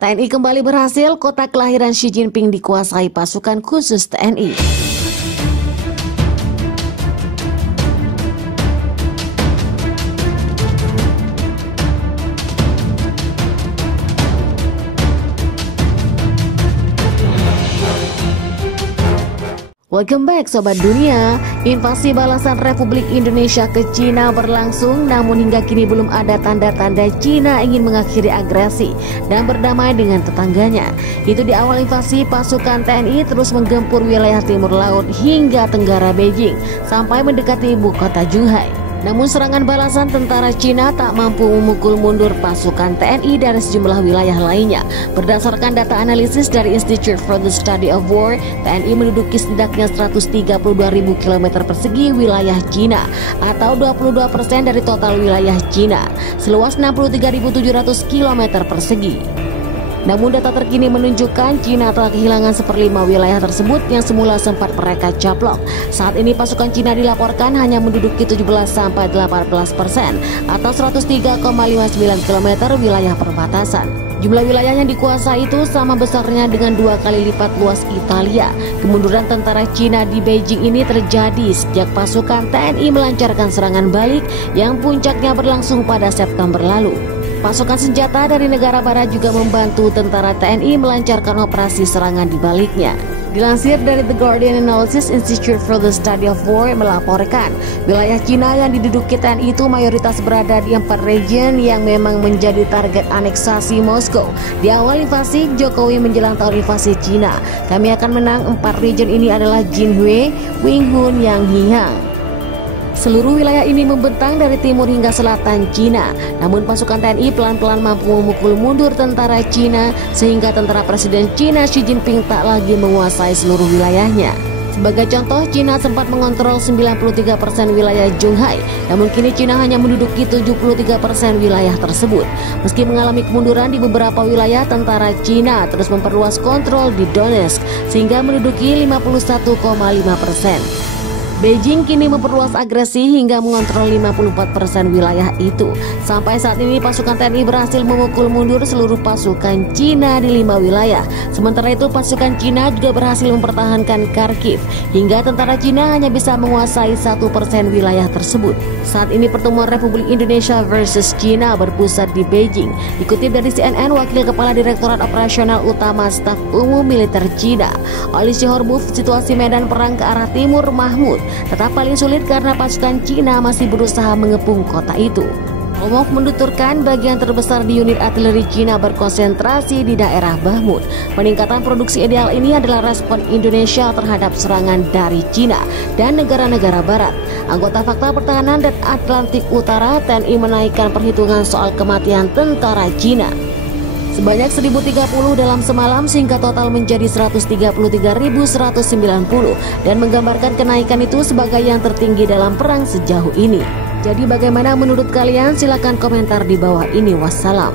TNI kembali berhasil, kota kelahiran Xi Jinping dikuasai pasukan khusus TNI. Welcome back Sobat Dunia. Invasi balasan Republik Indonesia ke Cina berlangsung, namun hingga kini belum ada tanda-tanda Cina ingin mengakhiri agresi dan berdamai dengan tetangganya. Itu di awal invasi, pasukan TNI terus menggempur wilayah timur laut hingga tenggara Beijing sampai mendekati ibu kota Zhuhai. Namun serangan balasan tentara Cina tak mampu memukul mundur pasukan TNI dari sejumlah wilayah lainnya. Berdasarkan data analisis dari Institute for the Study of War, TNI menduduki setidaknya 132.000 km persegi wilayah Cina atau 22% dari total wilayah Cina, seluas 63.700 km persegi. Namun data terkini menunjukkan Cina telah kehilangan 1/5 wilayah tersebut yang semula sempat mereka caplok. Saat ini pasukan Cina dilaporkan hanya menduduki 17-18% atau 103,59 km wilayah perbatasan. Jumlah wilayah yang dikuasai itu sama besarnya dengan 2 kali lipat luas Italia. Kemunduran tentara Cina di Beijing ini terjadi sejak pasukan TNI melancarkan serangan balik yang puncaknya berlangsung pada September lalu. Pasukan senjata dari negara barat juga membantu tentara TNI melancarkan operasi serangan di baliknya. Dilansir dari The Guardian Analysis Institute for the Study of War melaporkan, wilayah Cina yang diduduki TNI itu mayoritas berada di 4 region yang memang menjadi target aneksasi Moskow. Di awal invasi, Jokowi menjelang tahun invasi Cina, kami akan menang. 4 region ini adalah Jinhui, Winghun, Yanghiang. Seluruh wilayah ini membentang dari timur hingga selatan Cina. Namun pasukan TNI pelan-pelan mampu memukul mundur tentara Cina sehingga tentara Presiden Cina Xi Jinping tak lagi menguasai seluruh wilayahnya. Sebagai contoh, Cina sempat mengontrol 93% wilayah Zhuhai, namun kini Cina hanya menduduki 73% wilayah tersebut. Meski mengalami kemunduran di beberapa wilayah, tentara Cina terus memperluas kontrol di Donetsk sehingga menduduki 51,5%. Beijing kini memperluas agresi hingga mengontrol 54% wilayah itu. Sampai saat ini pasukan TNI berhasil memukul mundur seluruh pasukan Cina di 5 wilayah. Sementara itu pasukan Cina juga berhasil mempertahankan Kharkiv hingga tentara Cina hanya bisa menguasai 1% wilayah tersebut. Saat ini pertemuan Republik Indonesia versus Cina berpusat di Beijing. Dikutip dari CNN, Wakil Kepala Direktorat Operasional Utama Staf Umum Militer Cina, Oli Shihormuf, situasi medan perang ke arah timur Mahmud tetap paling sulit karena pasukan Cina masih berusaha mengepung kota itu. Omov menuturkan bagian terbesar di unit artileri Cina berkonsentrasi di daerah Bahmut. Peningkatan produksi ideal ini adalah respon Indonesia terhadap serangan dari Cina dan negara-negara barat. Anggota Fakta Pertahanan dan Atlantik Utara TNI menaikkan perhitungan soal kematian tentara Cina sebanyak 1030 dalam semalam sehingga total menjadi 133.190 dan menggambarkan kenaikan itu sebagai yang tertinggi dalam perang sejauh ini. Jadi bagaimana menurut kalian? Silahkan komentar di bawah ini. Wassalam.